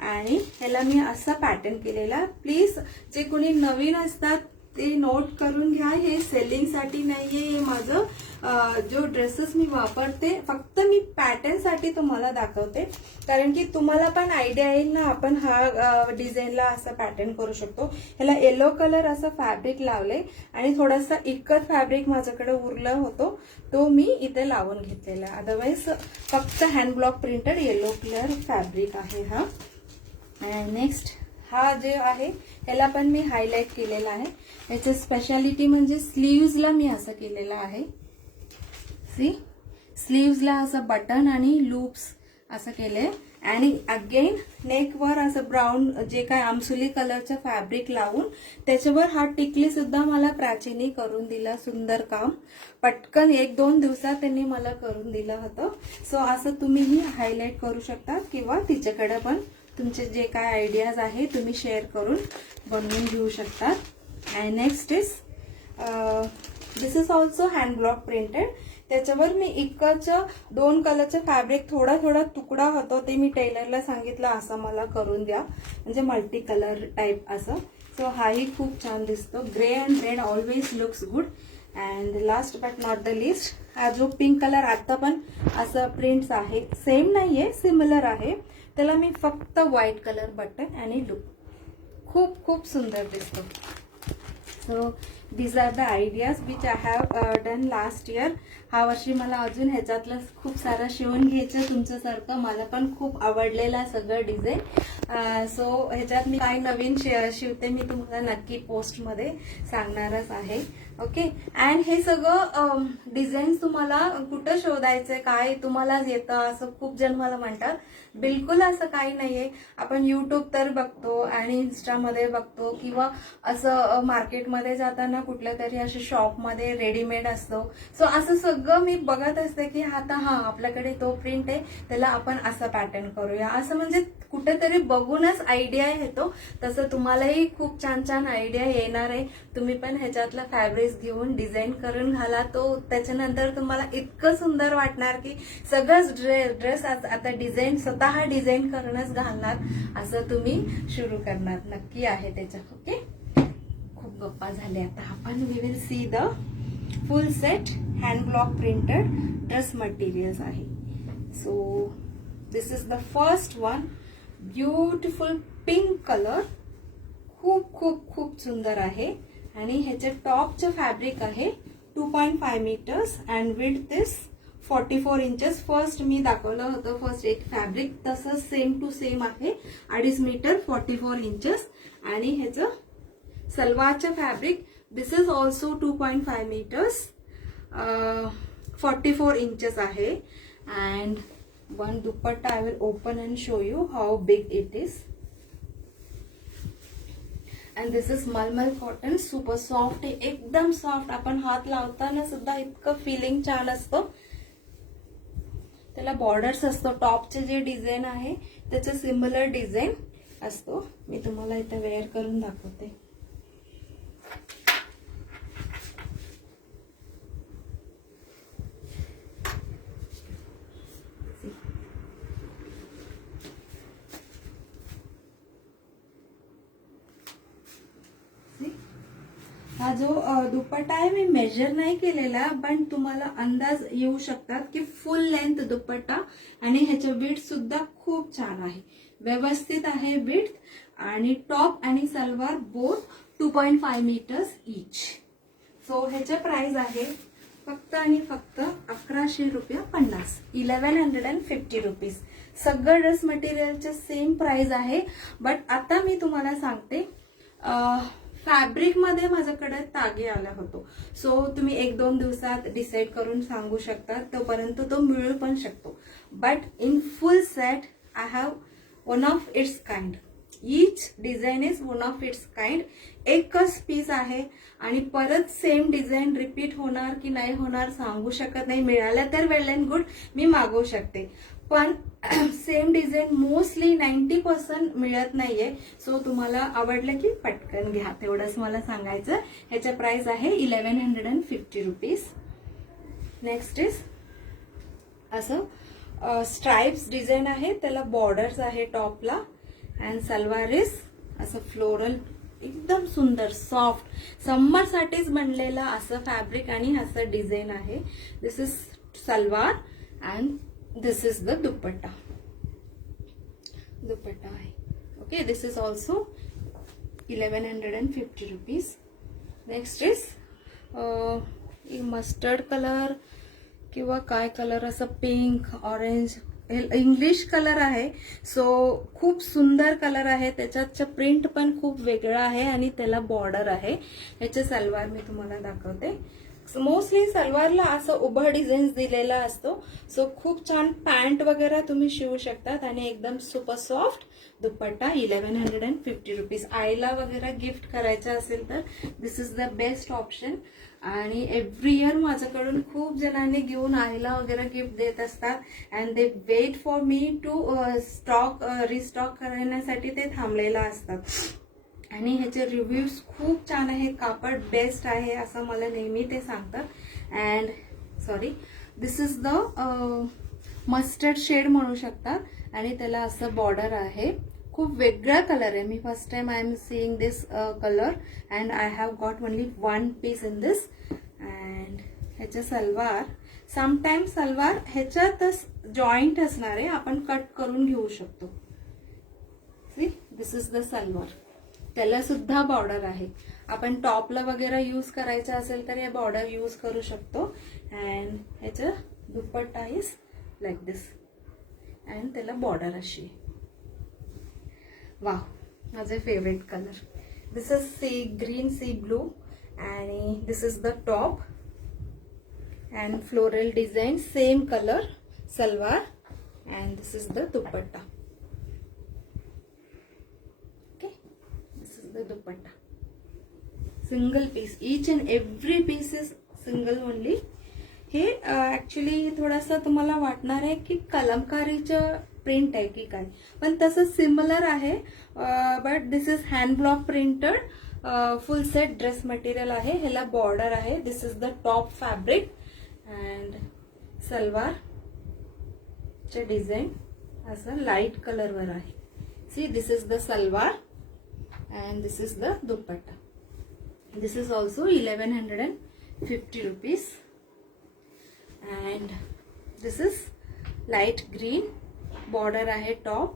आणि ह्याला मी असा पॅटर्न केलेला. प्लीज जे कोणी नवीन असतात ते नोट करून घ्या, हे सेलिंगसाठी नाहीये. हे माझं जो ड्रेसेस मी वापरते फक्त मी पॅटर्नसाठी तुम्हाला दाखवते, कारण की तुम्हाला पण आयडिया येईल ना आपण हा डिझाईनला असा पॅटर्न करू शकतो. ह्याला येलो कलर असं फॅब्रिक लावले आणि थोडासा इक्कत फॅब्रिक माझ्याकडे उरलं होतो तो मी इथे लावून घेतलेला. अदरवाईज फक्त hand block printed yellow colour fabric आहे हा. अँड नेक्स्ट हा जे आहे ह्याला पण मी हायलाइट केलेला आहे. याची स्पेशालिटी म्हणजे स्लीव्सला मी असं केलेलं आहे. सी, स्लीव्सला असं बटन आणि लूप्स असं केलंय. आणि अगेन नेकवर असं ब्राऊन जे काय आमसुली कलरचं फॅब्रिक लावून त्याच्यावर हा टिकली सुद्धा मला प्राचीने करून दिला. सुंदर काम, पटकन 1-2 दिवसात त्यांनी मला करून दिलं होतं. सो असं तुम्हीही हायलाइट करू शकता किंवा तिच्याकडे पण तुमचे जे काय आयडियाज आहे तुम्ही शेअर करून बनवून घेऊ शकता. And next is this is also hand block printed. त्याच्यावर मी इक्काचं 2 कलरचं फॅब्रिक थोडा तुकडा होतो ते मी टेलरला सांगितलं असं मला करून द्या, म्हणजे मल्टी कलर टाईप असं. सो हाही खूप छान दिसतो. Grey and red always looks good. And last but not the list हा जो पिंक कलर आता पण असं प्रिंट्स आहे, सेम नाहीये, सिमिलर आहे. त्याला मी फक्त व्हाईट कलर बटन आणि लूप, खूप सुंदर दिसतो. So these are the ideas which I have done last year. हा वर्षी मला अजून ह्याच्यातलं खूप सारं शिवून घ्यायचं तुमच्यासारखं. मला पण खूप आवडलेला सगळं डिझाईन. सो ह्याच्यात मी काय नवीन शिवते मी तुम्हाला नक्की पोस्टमध्ये सांगणारच आहे. ओके. अँड हे सगळं डिझाईन तुम्हाला कुठं शोधायचं, काय तुम्हाला येतं असं खूप जण मला म्हणतात. बिलकुल असं काही नाहीये. आपण युट्यूब तर बघतो आणि इन्स्टामध्ये बघतो किंवा असं मार्केटमध्ये जाताना कुठल्या तरी अशा शॉपमध्ये रेडीमेड असतो. सो असं सगळं मी बघत असते की आता हा आपल्याकडे तो प्रिंट आहे त्याला आपण असा पॅटर्न करूया असं, म्हणजे कुठेतरी बघूनच आयडिया येतो. तसं तुम्हालाही खूप छान आयडिया येणार आहे. तुम्ही पण ह्याच्यातला फॅब्रिक्स घेऊन डिझाईन करून घाला. तो त्याच्यानंतर तुम्हाला इतकं सुंदर वाटणार की सगळंच ड्रेस आता डिझाईन स्वतः डिझाईन करूनच घालणार असं तुम्ही सुरू करणार. नक्की आहे त्याच्यात. ओके, खूप गप्पा झाले. आता आपण we will see the full set hand block printed dress materials आहे. So this is the first one, beautiful pink colour, खूप सुंदर आहे. आणि ह्याचे टॉपचं फॅब्रिक आहे 2.5 मीटर्स and width is 44 inches. First मी दाखवलं होतं फर्स्ट एक फॅब्रिक तसं सेम टू सेम आहे. 2.5 मीटर 44 इंचेस. आणि ह्याचं सलवारचं fabric this is also 2.5 metres 44 inches आहे. And one dupatta I will open and show you how big it is. And this is malmal cotton. Super soft आहे, एकदम soft. आपण हात लावताना सुद्धा इतकं फिलिंग छान असतं. त्याला बॉर्डर्स असतो. टॉपचे जे डिझाईन आहे त्याचे सिमिलर डिझाईन असतो. मी तुम्हाला इथे वेअर करून दाखवते. हा जो दुपट्टा आहे मी मेजर नाही केलेला, पण तुम्हाला अंदाज येऊ शकतात की फुल लेंथ दुपट्टा. आणि ह्याचं विड्थ सुद्धा खूप छान आहे, व्यवस्थित आहे विड्थ. आणि टॉप आणि salwar both 2.5 metres each. So ह्याचं प्राइस आहे फक्त आणि फक्त 1150 रुपये. 1150 रुपीज. सगळं ड्रेस मटेरियलचे सेम प्राइस आहे. बट आता मी तुम्हाला सांगते फॅब्रिक मध्ये माझ्याकडे तागे आला होतो. सो तुम्ही 1-2 दिवसात डिसाइड करून सांगू शकता, तोपर्यंत तो मिळू पण शकतो. But in full set I have one of its kind. Each design is one of its kind. एकच पीस आहे आणि परत सेम डिझाईन रिपीट होणार की नाही होणार सांगू शकत नाही. मिळाल्या तर वेल अँड गुड, मी मागवू शकते. पण सेम डिझाईन मोस्टली 90% मिळत नाहीये. सो तुम्हाला आवडलं की पटकन घ्या, तेवढंच मला सांगायचं. ह्याचा प्राइस आहे 1150 रुपीज. नेक्स्ट इज असं स्ट्राइप्स डिझाईन आहे, त्याला बॉर्डर्स आहे टॉपला. अँड सलवार इज असं फ्लोरल, एकदम सुंदर सॉफ्ट समर साठीच बनलेलं असं फॅब्रिक आणि असं डिझाईन आहे. This is salwar and this is the dupatta. Dupatta आहे. Okay, this is also 1150 rupees. Next is mustard colour किंवा काय कलर, असं पिंक ऑरेंज इंग्लिश कलर आहे. सो खूप सुंदर कलर आहे. त्याच्यात प्रिंट पण खूप वेगळं आहे आणि त्याला बॉर्डर आहे. ह्याचे सलवार मी तुम्हाला दाखवते. मोस्टली सलवारला असं उभं डिझाईन दिलेला असतो. सो खूप छान पॅन्ट वगैरे तुम्ही शिवू शकतात. आणि एकदम सुपर सॉफ्ट दुपट्टा. 1150 रुपीज. आईला वगैरे गिफ्ट करायचं असेल तर this is the best option. आणि एव्हरी इयर माझ्याकडून खूप जणांनी घेऊन आईला वगैरे गिफ्ट देत असतात. And they wait for me to restock करण्यासाठी ते थांबलेला असतात. आणि ह्याचे रिव्ह्यूज खूप छान आहे. कापड बेस्ट आहे असं मला नेहमी ते सांगतात. And sorry, this is the mustard shade म्हणू शकता. आणि त्याला असं बॉर्डर आहे. खूप वेगळा कलर आहे. मी first time I am seeing this colour and I have got only one piece in this. And ह्याचं सलवार, समटाइम सलवार ह्याच्यातच जॉईंट असणार आहे, आपण कट करून घेऊ शकतो. See, this is the salwar. त्याला सुद्धा बॉर्डर आहे. आपण टॉपला वगैरे यूज करायचं असेल तर हे बॉर्डर यूज करू शकतो. अँड ह्याचं dupatta is like this. And त्याला बॉर्डर अशी. वाव, माझे favourite colour. This is sea green sea blue. आणि this is the top and floral design, same colour salwar. And this is the dupatta. The dupatta, single piece, each and every piece is single only. हे actually थोडासा तुम्हाला वाटणार आहे की कलमकारीचं print आहे की काय, पण तसं सिमिलर आहे. But this is hand block printed full set dress material आहे. ह्याला बॉर्डर आहे. This is the top fabric. And salwar चे डिझाईन असं लाईट कलरवर आहे. See, this is the salwar. And this is the dupatta. This is also 1150 rupees. And this is light green. Border ahe top.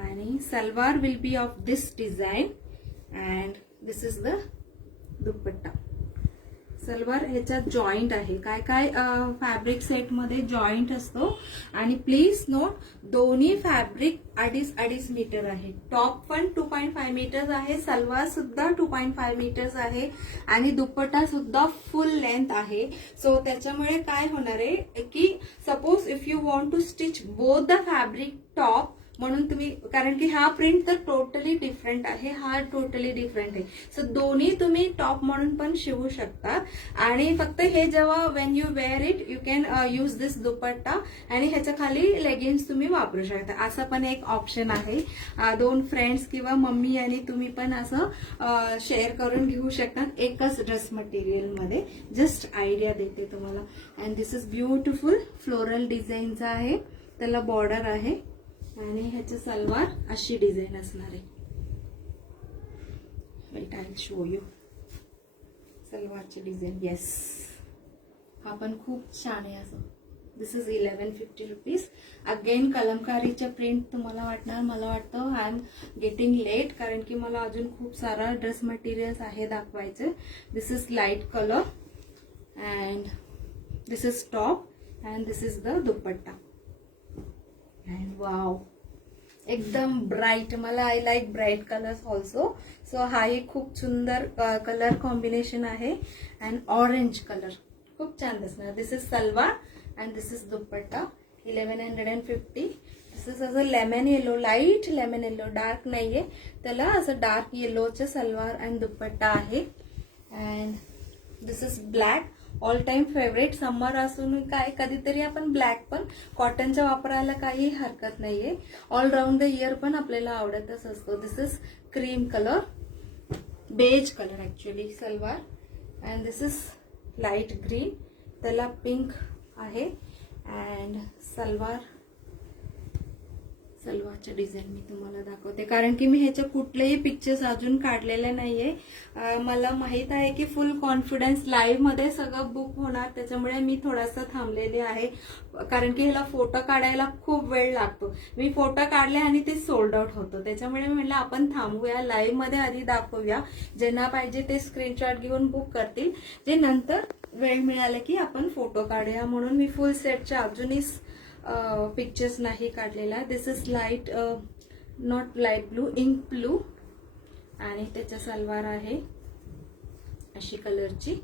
And salwar will be of this design. And this is the dupatta. Salwar ह्याच्यात joint आहे. काय काय fabric सेटमध्ये joint असतो. आणि please note दोन्ही fabric 2.5 metre आहे. Top पण 2.5 मीटर्स आहे, सलवार सुद्धा 2.5 मीटर्स आहे आणि दुपट्टा सुद्धा फुल लेंथ आहे. सो त्याच्यामुळे काय होणार आहे की suppose if you want to stitch both the fabric top, म्हणून तुम्ही, कारण की हा प्रिंट तर टोटली डिफरंट आहे, हा टोटली डिफरंट आहे. सो दोन्ही तुम्ही टॉप म्हणून पण शिवू शकता. आणि फक्त हे जेव्हा when you wear it you can use this dupatta आणि ह्याच्या खाली लेगिन्स तुम्ही वापरू शकता. असं पण एक ऑप्शन आहे. 2 फ्रेंड्स किंवा मम्मी आणि तुम्ही पण असं शेअर करून घेऊ शकता एकच ड्रेस मटेरियल मध्ये. जस्ट आयडिया देते तुम्हाला. And this is beautiful floral डिझाईनचा आहे, त्याला बॉर्डर आहे आणि ह्याची सलवार अशी डिझाईन असणार आहे. Wait I will show you सलवारची डिझाईन. येस, हा पण खूप छान आहे असं. This is 1150 rupees. अगेन कलमकारीच्या प्रिंट तुम्हाला वाटणार, मला वाटतं आय एम गेटिंग लेट, कारण की मला अजून खूप सारा ड्रेस मटेरियल्स आहे दाखवायचे. This is light colour and this is top and this is the dupatta. And wow, एकदम ब्राईट. मला I like bright colours also. So हाही खूप सुंदर कलर कॉम्बिनेशन आहे. अँड ऑरेंज कलर खूप छान दिसणार. This is salwar and this is dupatta. 1150. This is असं lemon yellow, light lemon yellow, dark नाहीये, त्याला असं डार्क येलोचे सलवार अँड दुपट्टा आहे. And this is black. All time favourite. Summer असून काय कधीतरी आपण ब्लॅक पण कॉटनच्या वापरायला काही हरकत नाहीये. ऑल राऊंड द इयर पण आपल्याला आवडतच असतो. This is cream colour, beige colour actually salwar. And this is light green, त्याला पिंक आहे. अँड सलवारच्या डिझाईन मी तुम्हाला दाखवते, कारण की मी ह्याच्या कुठलेही पिक्चर्स अजून काढलेले नाहीये. मला माहित आहे की फुल कॉन्फिडन्स लाईव्ह मध्ये सगळं बुक होणार, त्याच्यामुळे मी थोडासा थांबलेले आहे, कारण की ह्याला फोटो काढायला खूप वेळ लागतो. मी फोटो काढले आणि ते सोल्ड आउट होतं, त्याच्यामुळे मी म्हटलं आपण थांबूया, लाईव्ह मध्ये आधी दाखवूया. ज्यांना पाहिजे ते स्क्रीनशॉट घेऊन बुक करतील, जे नंतर वेळ मिळाला की आपण फोटो काढूया. म्हणून मी फुल सेटच्या अजूनही पिक्चर्स नाही काढलेला. This is light, not light blue, ink blue. आणि त्याच्या सलवार आहे अशी कलरची.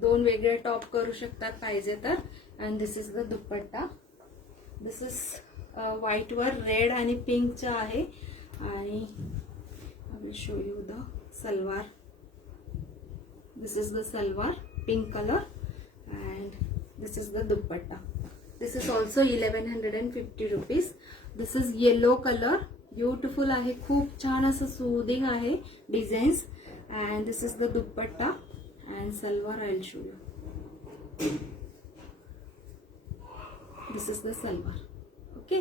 2 वेगळे टॉप करू शकतात पाहिजे तर. And this is the dupatta. This is white वर रेड आणि पिंकचा आहे. आणि I will show you the salwar. This is the salwar, pink colour. And this is the dupatta. This is also 1150 rupees. This is yellow colour, beautiful आहे, खूप छान असं soothing आहे designs. And this is the dupatta and salwar. I will show you. This is the salwar. Okay,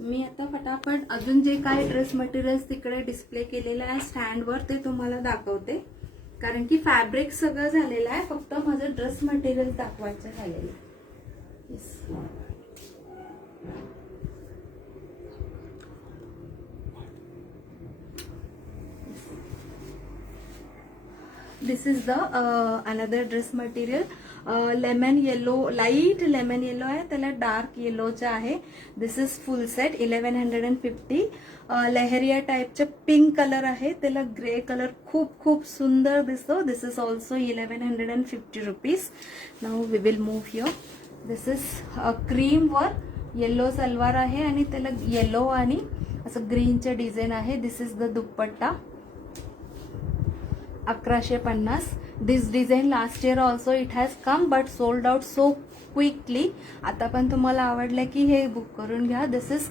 मी आता फटाफट अजून जे काय ड्रेस मटेरियल्स तिकडे डिस्प्ले केलेलं आहे स्टँडवर ते तुम्हाला दाखवते, कारण की फॅब्रिक सगळं झालेलं आहे, फक्त माझं ड्रेस मटेरियल दाखवायचं झालेलं आहे. Yes. This is the another dress material. Lemon yellow, light lemon yellow आहे, त्याला डार्क येलोचा आहे. This is full set 1150. Leheriya टाईपचे पिंक कलर आहे, त्याला ग्रे कलर खूप खूप सुंदर दिसतो. This is also 1150 rupees. Now we will move here. This is cream वर येलो सलवार आहे आणि त्याला येलो आणि असं ग्रीनचे डिझाईन आहे. This is the dupatta. 1150. This design last year also it has come but sold out so quickly. आता पण तुम्हाला आवडलं की हे बुक करून घ्या. This is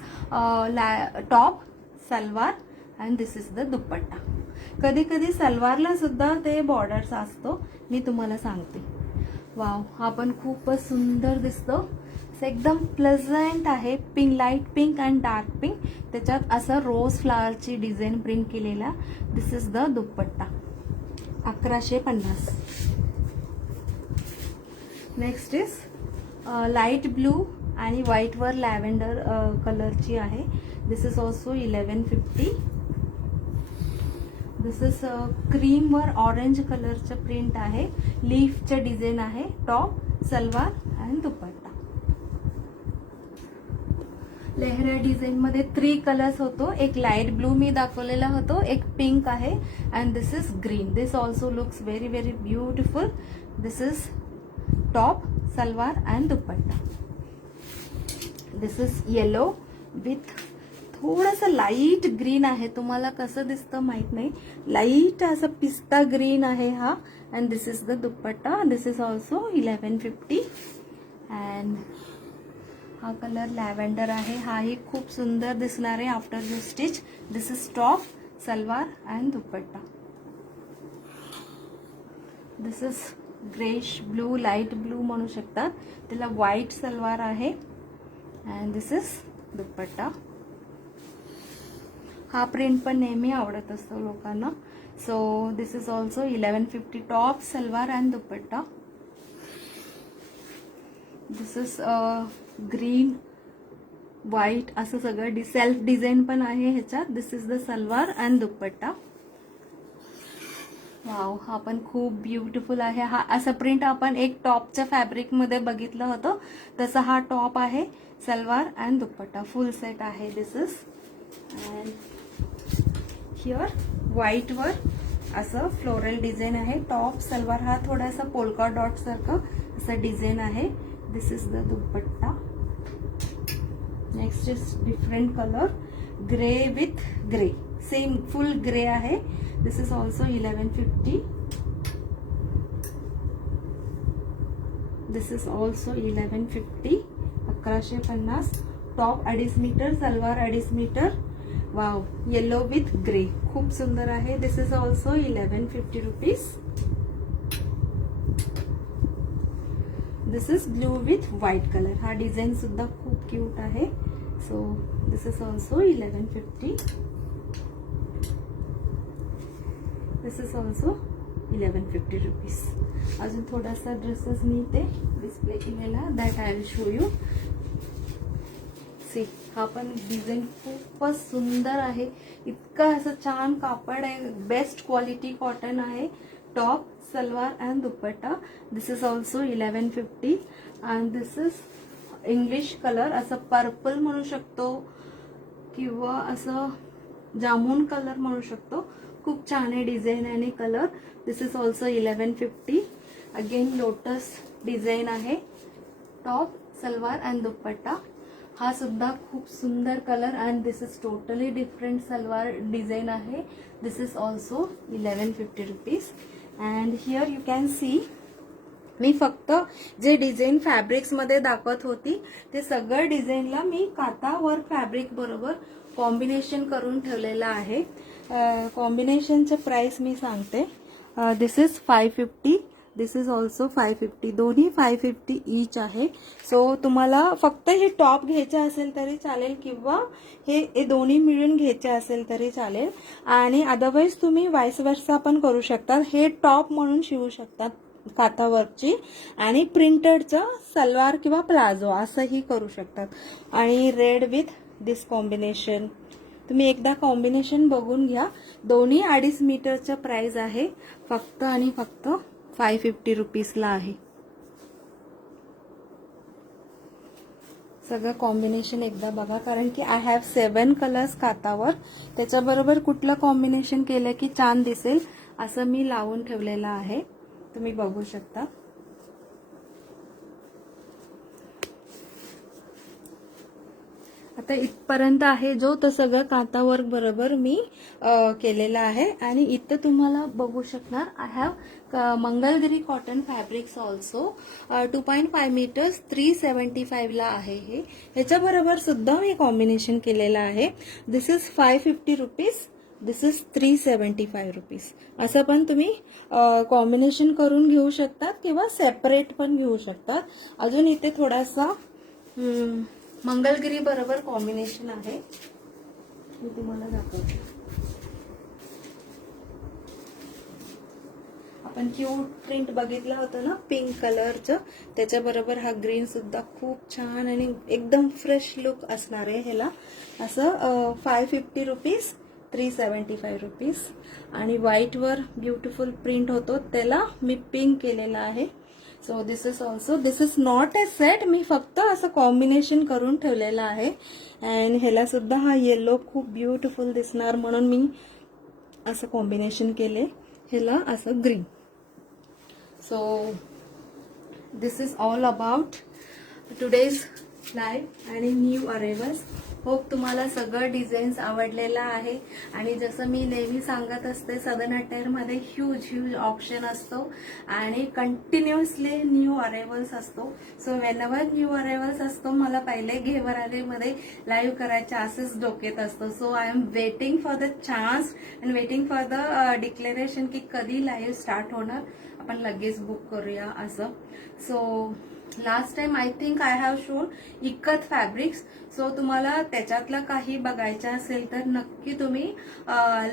top, salwar and this is the dupatta. कधी कधी सलवारला सुद्धा ते बॉर्डर्स असतो, मी तुम्हाला सांगते. वाव, हा पण खूपच सुंदर दिसतो. एकदम प्लेझंट आहे. Pink, light pink and dark pink, त्याच्यात असं रोज फ्लावरची डिझाईन प्रिंट केलेला. This is the dupatta. 1150. Next is light blue आणि व्हाईट वर लॅव्हेंडर कलरची आहे. This is also 1150. This is cream वर ऑरेंज कलरचं प्रिंट आहे, लीफचं डिझाईन आहे, top, salwar and dupatta. Lehra design मध्ये 3 कलर्स होतो, एक लाईट ब्लू मी दाखवलेला होतो, एक पिंक आहे and this is green. This also looks very very beautiful. This is top, salwar and dupatta. This is yellow with थोडंसं लाईट ग्रीन आहे, तुम्हाला कसं दिसतं माहित नाही, लाईट असं पिस्ता ग्रीन आहे हा. And this is the dupatta. This is also 1150. And हा कलर लॅव्हेंडर आहे, हाही खूप सुंदर दिसणार आहे after you stitch. This is top, salwar and dupatta. This is greyish blue, light blue म्हणू शकतात, त्याला व्हाईट सलवार आहे अँड दिस इज दुपट्टा. हा प्रिंट पण नेहमी आवडत असतो लोकांना. So this is also 1150, top, salwar and dupatta. This is green, white असं सगळं सेल्फ डिझाईन पण आहे ह्याच्यात. This is the salwar and dupatta. Wow, हा पण खूप ब्युटिफुल आहे. हा असं प्रिंट आपण एक टॉपच्या फॅब्रिक मध्ये बघितलं होतं, तसा हा टॉप आहे, salwar and dupatta full set आहे. This is and here white वर असं फ्लोरल डिझाईन आहे, टॉप, सलवार. हा थोडासा पोल्का डॉट सारखं असं डिझाईन आहे. This is the dupatta. Next is different colour, grey with grey, same full grey आहे. This is also 1150. This is also 1150, 1150. Top 2.5 metre, salwar 2.5 metre. Wow, yellow with grey, खूप सुंदर आहे. This is also 1150 rupees. This is blue with white colour. हा design सुद्धा खूप cute आहे. So this is also 1150. This is also 1150 rupees. अजून थोडासा dresses मी ते डिस्प्ले केलेला, that I will show you. See, हा पण डिझाईन खूपच सुंदर आहे, इतकं असं छान कापड आहे, बेस्ट क्वालिटी कॉटन आहे. Top, salwar and dupatta. This is also 1150. And this is English colour, असं पर्पल म्हणू शकतो किंवा असं जामून कलर म्हणू शकतो. खूप छान आहे डिझाईन आणि colour. This is also 1150. Again lotus design आहे, टॉप, सलवार अँड दुपट्टा. हा सुद्धा खूप सुंदर colour and this is totally different salwar design आहे. This is also 1150 rupees. And here you can see, मी फक्त जे डिझाईन फॅब्रिक्स मध्ये दाखवत होती ते सगळं डिझाईनला मी काता वर्क फॅब्रिक बरोबर कॉम्बिनेशन करून ठेवलेलं आहे. कॉम्बिनेशनचे प्राइस मी सांगते. This is 550. This is also 550. दोन्ही 550 ईच आहे. सो तुम्हाला फक्त हे टॉप घ्यायचे असेल तरी चालेल किंवा हे दोन्ही मिळून घ्यायचे असेल तरी चालेल. आणि अदरवाईज तुम्ही वाईस वर्सा पण करू शकता. हे टॉप म्हणून शिवू शकतात काथा वर्कची आणि प्रिंटेडचं सलवार किंवा प्लाझो असंही करू शकतात. आणि रेड विथ दिस कॉम्बिनेशन, तुम्ही एकदा कॉम्बिनेशन बघून घ्या. दोन्ही 2.5 मीटरचं प्राइस आहे, फक्त आणि फक्त 550 रुपीजला आहे. सगळं कॉम्बिनेशन एकदा बघा, कारण की आय हॅव 7 कलर्स कातावर. त्याच्याबरोबर कुठलं कॉम्बिनेशन केलं की छान दिसेल असं मी लावून ठेवलेलं आहे, तुम्ही बघू शकता. आता इथपर्यंत आहे जो तो सगळं काता वर्क बरोबर मी केलेला आहे. आणि इथं तुम्हाला बघू शकणार I have Mangalagiri cotton fabrics also 2.5 metres 375 ला आहे. हे ह्याच्याबरोबर सुद्धा मी कॉम्बिनेशन केलेलं आहे. This is 550 rupees. This is 375 rupees. असं पण तुम्ही कॉम्बिनेशन करून घेऊ शकतात किंवा सेपरेट पण घेऊ शकतात. अजून इथे थोडासा मंगलगिरी बरोबर कॉम्बिनेशन आहे, मी तुम्हाला दाखवते. आपण क्यूट प्रिंट बघितलं होतं ना पिंक कलरचं, त्याच्याबरोबर हा ग्रीन सुद्धा खूप छान आणि एकदम फ्रेश लुक असणार आहे ह्याला. असं 550 रुपीज 375 रुपीज. आणि व्हाईटवर ब्युटिफुल प्रिंट होतो, त्याला मी पिंक केलेला आहे. So this is also, this is not a set, मी फक्त असं कॉम्बिनेशन करून ठेवलेलं आहे. अँड ह्याला सुद्धा हा येलो खूप ब्युटिफुल दिसणार म्हणून मी असं कॉम्बिनेशन केले, ह्याला असं green. So this is all about today's live आणि न्यू अरेवल्स. होप तुम्हाला सगळं डिझाईन्स आवडलेलं आहे. आणि जसं मी नेहमी सांगत असते, सदन अटायरमध्ये ह्यूज ऑप्शन असतो आणि कंटिन्युअसली न्यू अरेवल्स असतो. सो वेनएव्हर न्यू अरेवल्स असतो, मला पहिले घेवरालेमध्ये लाईव्ह करायच्या असेच डोक्यात असतं. So I am waiting for the chance and waiting for the declaration की कधी लाईव्ह स्टार्ट होणार, आपण लगेच बुक करूया असं. So last time I think I have shown इकत फॅब्रिक्स. सो तुम्हाला त्याच्यातलं काही बघायचं असेल तर नक्की तुम्ही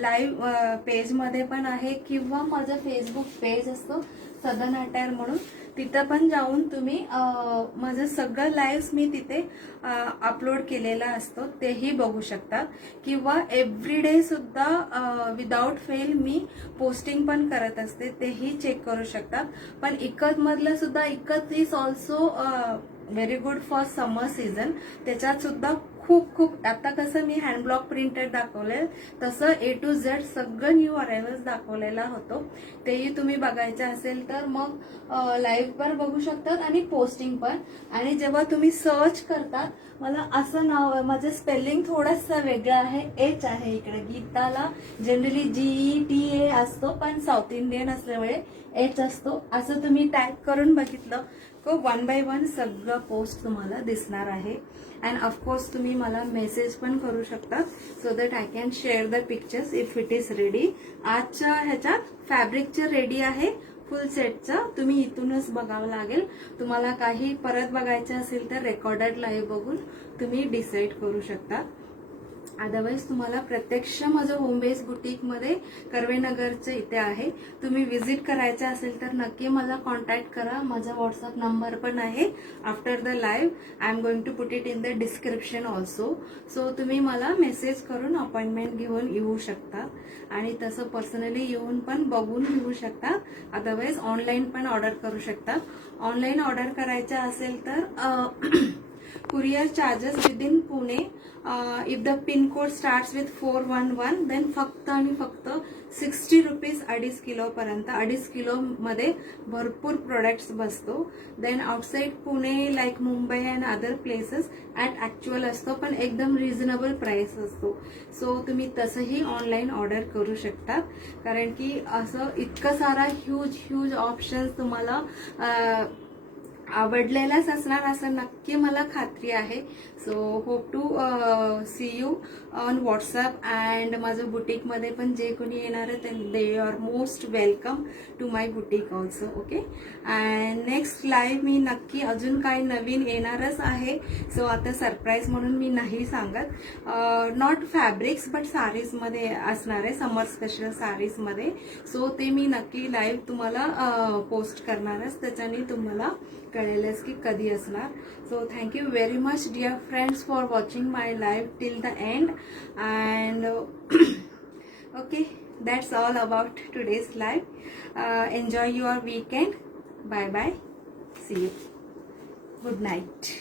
लाईव्ह पेजमध्ये पण आहे किंवा माझं फेसबुक पेज असतो सदन अटायर म्हणून, तिथं पण जाऊन तुम्ही माझं सगळं लाईव्ह मी तिथे अपलोड केलेला असतो, तेही बघू शकता. किंवा एव्हरीडे सुद्धा विदाउट फेल मी पोस्टिंग पण करत असते, तेही चेक करू शकता. पण इकत मधलं सुद्धा, इकत is also very good for summer season. त्याच्यात सुद्धा खूप आता कसं मी हँड ब्लॉक प्रिंटेड दाखवले, तसं A to Z सगळं न्यू अरायव्हल्स दाखवलेला होतो. तेही तुम्ही बघायचं असेल तर मग लाईव्ह पण बघू शकतात आणि पोस्टिंग पण. आणि जेव्हा तुम्ही सर्च करता, मला असं नाव, माझं स्पेलिंग थोडंसं वेगळं आहे, एच आहे इकडे. गीताला जनरली GETA असतो, पण साऊथ इंडियन असल्यामुळे एच असतो. असं तुम्ही टाईप करून बघितलं तो 1 by 1 सगळं पोस्ट तुम्हाला दिसणार आहे. अँड ऑफकोर्स तुम्ही मला मेसेज पण करू शकता, so that I can share the pictures if it is ready. आजच्या ह्याच्यात फॅब्रिकचं रेडी आहे फुल सेटचं, तुम्ही इथूनच बघावं लागेल. तुम्हाला काही परत बघायचं असेल तर रेकॉर्डेड लाईव्ह बघून तुम्ही डिसाईड करू शकता. अदरवाईज तुम्हाला प्रत्यक्ष माझं होम बेस बुटीकमध्ये कर्वेनगरचं इथे आहे, तुम्ही विजिट करायचं असेल तर नक्की मला कॉन्टॅक्ट करा. माझा व्हॉट्सअप नंबर पण आहे. After the live I am going to put it in the description also. So तुम्ही मला मेसेज करून अपॉइंटमेंट घेऊन येऊ शकता आणि तसं पर्सनली येऊन पण बघून घेऊ शकता. अदरवाईज ऑनलाईन पण ऑर्डर करू शकता. ऑनलाईन ऑर्डर करायचं असेल तर courier charges within Pune, if the pin code starts with 411, then फक्त आणि फक्त 60 रुपीज 2.5 किलो पर्यंत. 2.5 किलो मध्ये भरपूर प्रोडक्ट्स बसतो. Then outside Pune like Mumbai and other places at actual असतो, पण एकदम रिझनेबल प्राइस असतो. सो तुम्ही तसंही ऑनलाईन ऑर्डर करू शकता, कारण की असं इतकं सारा ह्यूज ऑप्शन्स तुम्हाला आवडलेलाच असणार असं नक्की मला खात्री आहे. So hope to see you on WhatsApp. And माझं बुटीकमध्ये पण जे कोणी येणार आहे they are most welcome to my boutique also. Okay. And next live मी नक्की अजून काही नवीन येणारच आहे. सो आता सरप्राईज म्हणून मी नाही सांगत. नॉट फॅब्रिक्स बट साडीजमध्ये असणार आहे, समर स्पेशल साडीजमध्ये. सो ते मी नक्की लाईव्ह तुम्हाला पोस्ट करणारच, त्याच्याने तुम्हाला कळेलच की कधी असणार. So thank you very much dear friends for watching my live till the end. And okay, that's all about today's live. Enjoy your weekend. Bye bye. See you. Good night.